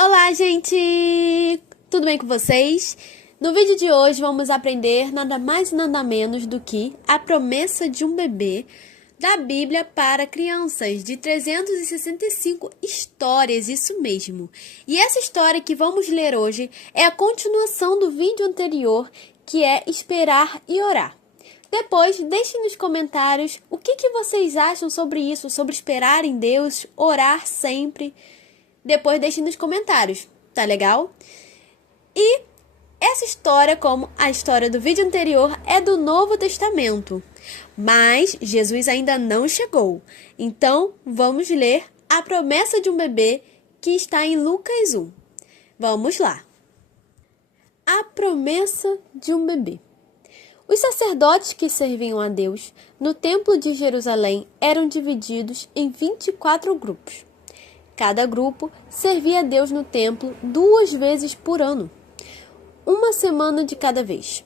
Olá, gente! Tudo bem com vocês? No vídeo de hoje vamos aprender nada mais e nada menos do que a promessa de um bebê da Bíblia para crianças, de 365 histórias, isso mesmo. E essa história que vamos ler hoje é a continuação do vídeo anterior, que é esperar e orar. Depois, deixem nos comentários o que vocês acham sobre isso, sobre esperar em Deus, orar sempre. Depois deixem nos comentários, tá legal? E essa história, como a história do vídeo anterior, é do Novo Testamento. Mas Jesus ainda não chegou. Então, vamos ler a promessa de um bebê que está em Lucas 1. Vamos lá. A promessa de um bebê. Os sacerdotes que serviam a Deus no Templo de Jerusalém eram divididos em 24 grupos. Cada grupo servia a Deus no templo 2 vezes por ano, uma semana de cada vez.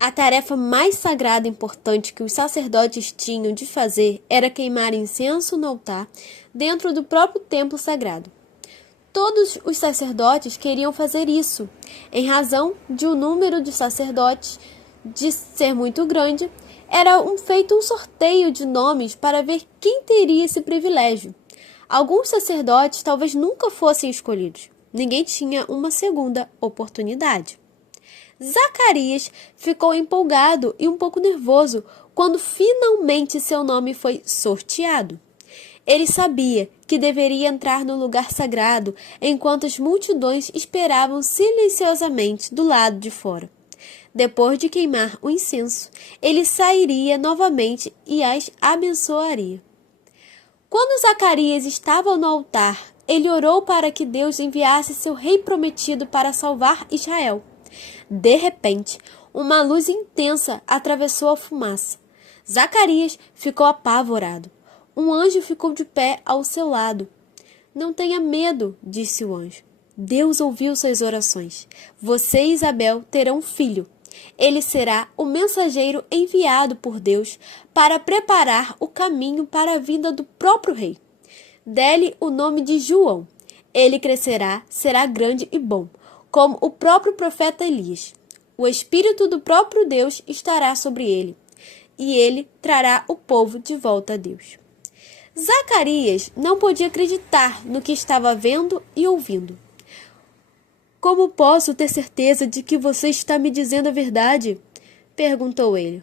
A tarefa mais sagrada e importante que os sacerdotes tinham de fazer era queimar incenso no altar dentro do próprio templo sagrado. Todos os sacerdotes queriam fazer isso, em razão de o número de sacerdotes de ser muito grande. Era feito um sorteio de nomes para ver quem teria esse privilégio. Alguns sacerdotes talvez nunca fossem escolhidos. Ninguém tinha uma segunda oportunidade. Zacarias ficou empolgado e um pouco nervoso quando finalmente seu nome foi sorteado. Ele sabia que deveria entrar no lugar sagrado enquanto as multidões esperavam silenciosamente do lado de fora. Depois de queimar o incenso, ele sairia novamente e as abençoaria. Quando Zacarias estava no altar, ele orou para que Deus enviasse seu rei prometido para salvar Israel. De repente, uma luz intensa atravessou a fumaça. Zacarias ficou apavorado. Um anjo ficou de pé ao seu lado. Não tenha medo, disse o anjo. Deus ouviu suas orações. Você e Isabel terão um filho. Ele será o mensageiro enviado por Deus para preparar o caminho para a vinda do próprio rei. Dê-lhe o nome de João. Ele crescerá, será grande e bom, como o próprio profeta Elias. O Espírito do próprio Deus estará sobre ele, e ele trará o povo de volta a Deus. Zacarias não podia acreditar no que estava vendo e ouvindo. Como posso ter certeza de que você está me dizendo a verdade? Perguntou ele.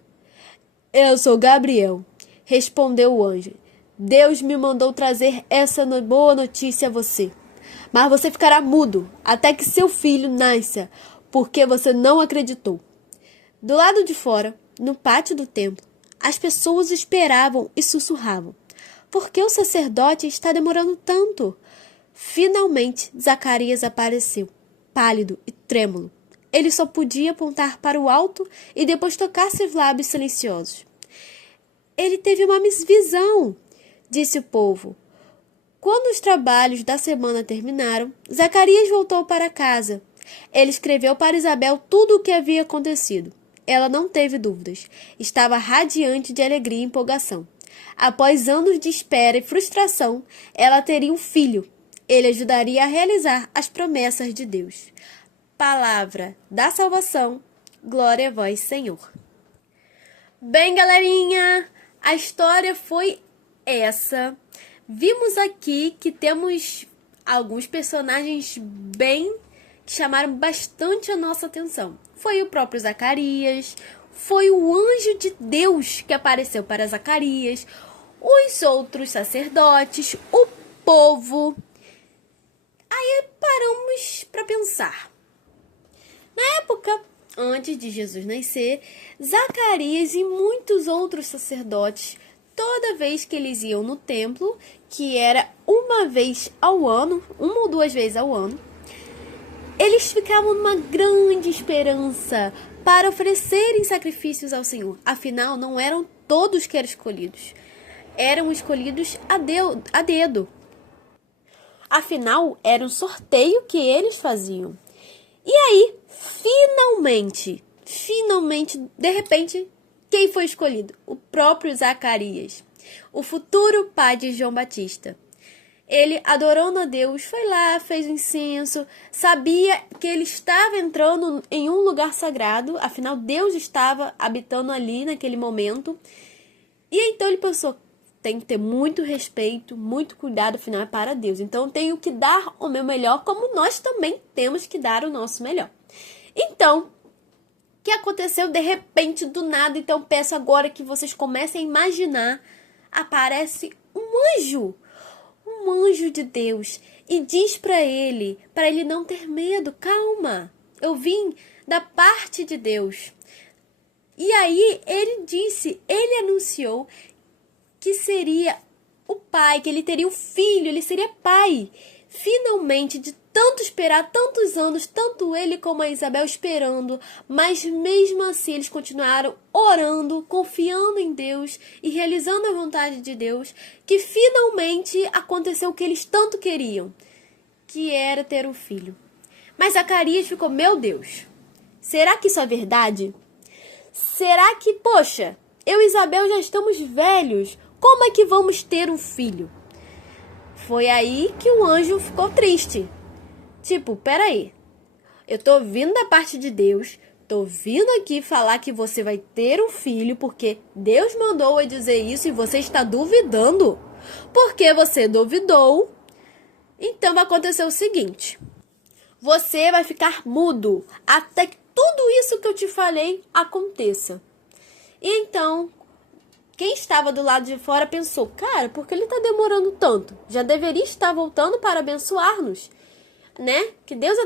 Eu sou Gabriel, respondeu o anjo. Deus me mandou trazer essa boa notícia a você. Mas você ficará mudo até que seu filho nasça, porque você não acreditou. Do lado de fora, no pátio do templo, as pessoas esperavam e sussurravam. Por que o sacerdote está demorando tanto? Finalmente, Zacarias apareceu, pálido e trêmulo. Ele só podia apontar para o alto e depois tocar seus lábios silenciosos. Ele teve uma visão, disse o povo. Quando os trabalhos da semana terminaram, Zacarias voltou para casa. Ele escreveu para Isabel tudo o que havia acontecido. Ela não teve dúvidas. Estava radiante de alegria e empolgação. Após anos de espera e frustração, ela teria um filho. Ele ajudaria a realizar as promessas de Deus. Palavra da salvação. Glória a vós, Senhor. Bem, galerinha, a história foi essa. Vimos aqui que temos alguns personagens que chamaram bastante a nossa atenção. Foi o próprio Zacarias, foi o anjo de Deus que apareceu para Zacarias, os outros sacerdotes, o povo. Aí paramos para pensar. Na época, antes de Jesus nascer, Zacarias e muitos outros sacerdotes, toda vez que eles iam no templo, que era uma vez ao ano, 1 ou 2 vezes ao ano, eles ficavam numa grande esperança para oferecerem sacrifícios ao Senhor. Afinal, não eram todos que eram escolhidos. Eram escolhidos a dedo. Afinal, era um sorteio que eles faziam. E aí, finalmente, de repente, quem foi escolhido? O próprio Zacarias, o futuro pai de João Batista. ele, adorando a Deus, foi lá, fez o incenso, sabia que ele estava entrando em um lugar sagrado, afinal Deus estava habitando ali naquele momento. E então ele pensou, tem que ter muito respeito, muito cuidado, afinal é para Deus. Então eu tenho que dar o meu melhor, como nós também temos que dar o nosso melhor. Então, o que aconteceu de repente, do nada? Então peço agora que vocês comecem a imaginar, aparece um anjo de Deus, e diz para ele não ter medo, calma, eu vim da parte de Deus. E aí ele anunciou que seria o pai, que ele teria o filho, ele seria pai. Finalmente, de tanto esperar, tantos anos, tanto ele como a Isabel esperando, mas mesmo assim eles continuaram orando, confiando em Deus e realizando a vontade de Deus, que finalmente aconteceu o que eles tanto queriam, que era ter um filho. Mas Zacarias ficou, meu Deus, será que isso é verdade? Será que, poxa, eu e Isabel já estamos velhos, como é que vamos ter um filho? Foi aí que o anjo ficou triste. Tipo, peraí, eu tô vindo da parte de Deus, tô vindo aqui falar que você vai ter um filho, porque Deus mandou eu dizer isso e você está duvidando. Porque você duvidou, então vai acontecer o seguinte, você vai ficar mudo até que tudo isso que eu te falei aconteça. E então, quem estava do lado de fora pensou, cara, por que ele está demorando tanto? Já deveria estar voltando para abençoar-nos, né? Que Deus,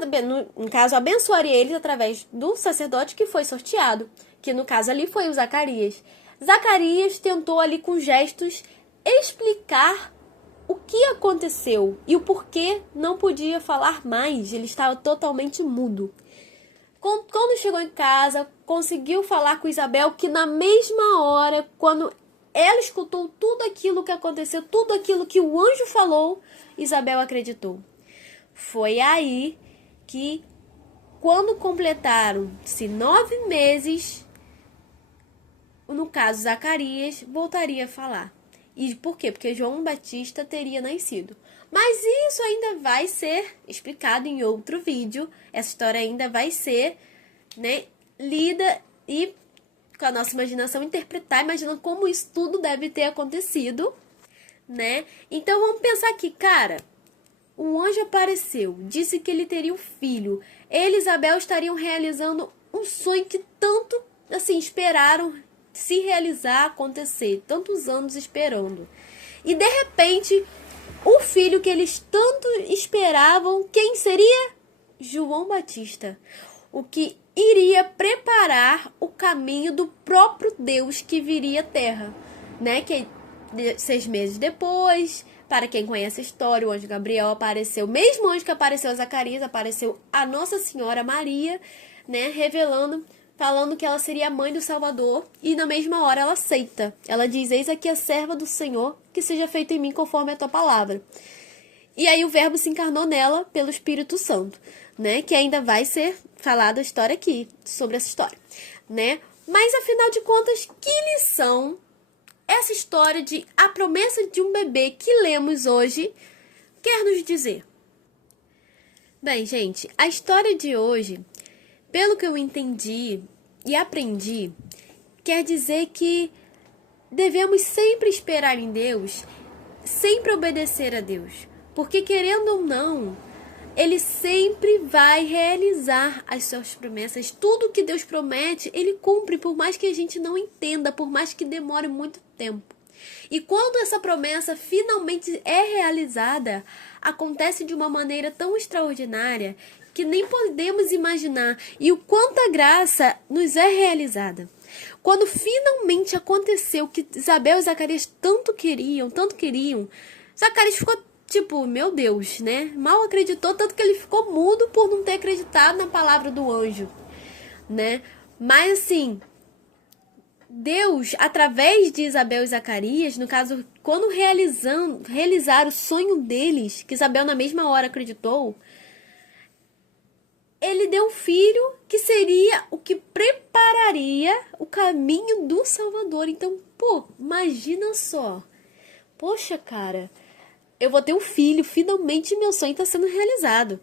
no caso, abençoaria eles através do sacerdote que foi sorteado, que no caso ali foi o Zacarias. Zacarias tentou ali com gestos explicar o que aconteceu e o porquê não podia falar mais, ele estava totalmente mudo. Quando chegou em casa, conseguiu falar com Isabel, que na mesma hora, quando ela escutou tudo aquilo que aconteceu, tudo aquilo que o anjo falou, Isabel acreditou. Foi aí que, quando completaram-se 9 meses, no caso Zacarias, voltaria a falar. E por quê? Porque João Batista teria nascido. Mas isso ainda vai ser explicado em outro vídeo. Essa história ainda vai ser, né, lida e com a nossa imaginação interpretar, imaginando como isso tudo deve ter acontecido, né? Então vamos pensar aqui, cara, o anjo apareceu, disse que ele teria um filho. Ele e Isabel estariam realizando um sonho que tanto, assim, esperaram se realizar, acontecer, tantos anos esperando. E de repente, o filho que eles tanto esperavam, quem seria? João Batista, o que iria preparar o caminho do próprio Deus que viria à Terra, né? Que 6 meses depois, para quem conhece a história, o anjo Gabriel apareceu, o mesmo anjo que apareceu a Zacarias, apareceu a Nossa Senhora Maria, né? Revelando, falando que ela seria a mãe do Salvador, e na mesma hora ela aceita. Ela diz, eis aqui a serva do Senhor, que seja feito em mim conforme a tua palavra. E aí o verbo se encarnou nela pelo Espírito Santo, né? Que ainda vai ser falada a história aqui, sobre essa história, né? Mas afinal de contas, que lição essa história de a promessa de um bebê que lemos hoje quer nos dizer? Bem, gente, a história de hoje, pelo que eu entendi e aprendi, quer dizer que devemos sempre esperar em Deus, sempre obedecer a Deus. Porque, querendo ou não, Ele sempre vai realizar as suas promessas. Tudo que Deus promete, Ele cumpre, por mais que a gente não entenda, por mais que demore muito tempo. E quando essa promessa finalmente é realizada, acontece de uma maneira tão extraordinária que nem podemos imaginar, e o quanto a graça nos é realizada. Quando finalmente aconteceu o que Isabel e Zacarias tanto queriam, Zacarias ficou tipo, meu Deus, né? Mal acreditou, tanto que ele ficou mudo por não ter acreditado na palavra do anjo, né? Mas assim, Deus, através de Isabel e Zacarias, no caso, quando realizaram o sonho deles, que Isabel na mesma hora acreditou, ele deu um filho que seria o que prepararia o caminho do Salvador. Então, pô, imagina só. Poxa, cara, eu vou ter um filho, finalmente meu sonho está sendo realizado.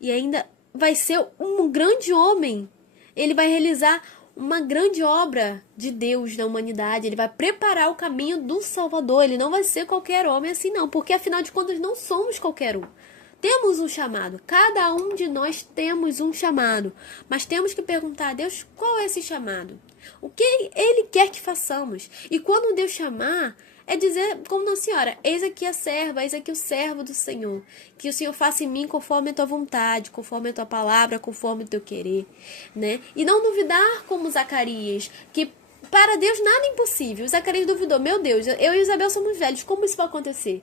E ainda vai ser um grande homem. Ele vai realizar uma grande obra de Deus na humanidade. Ele vai preparar o caminho do Salvador. Ele não vai ser qualquer homem assim não, porque afinal de contas não somos qualquer um. Temos um chamado. Cada um de nós temos um chamado. Mas temos que perguntar a Deus qual é esse chamado. O que Ele quer que façamos. E quando Deus chamar, é dizer como Nossa Senhora, eis aqui a serva, eis aqui o servo do Senhor. Que o Senhor faça em mim conforme a tua vontade, conforme a tua palavra, conforme o teu querer, né? E não duvidar como Zacarias, que para Deus nada é impossível. Zacarias duvidou, meu Deus, eu e Isabel somos velhos, como isso vai acontecer?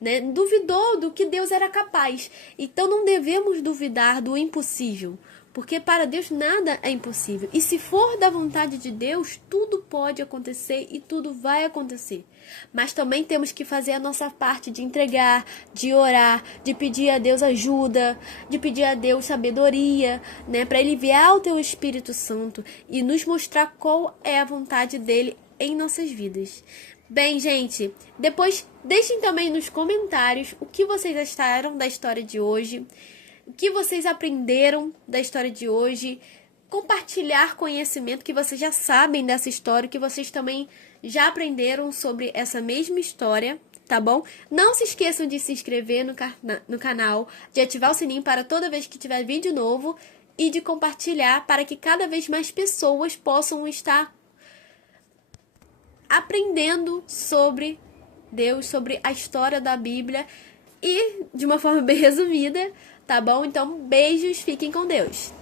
Né? Duvidou do que Deus era capaz. Então não devemos duvidar do impossível, porque para Deus nada é impossível. E se for da vontade de Deus, tudo pode acontecer e tudo vai acontecer. Mas também temos que fazer a nossa parte de entregar, de orar, de pedir a Deus ajuda, de pedir a Deus sabedoria, né, para Ele enviar o teu Espírito Santo e nos mostrar qual é a vontade dele em nossas vidas. Bem, gente, depois deixem também nos comentários o que vocês acharam da história de hoje, o que vocês aprenderam da história de hoje, compartilhar conhecimento que vocês já sabem dessa história, que vocês também já aprenderam sobre essa mesma história, tá bom? Não se esqueçam de se inscrever no canal, de ativar o sininho para toda vez que tiver vídeo novo e de compartilhar para que cada vez mais pessoas possam estar aprendendo sobre Deus, sobre a história da Bíblia e de uma forma bem resumida, tá bom? Então, beijos, fiquem com Deus.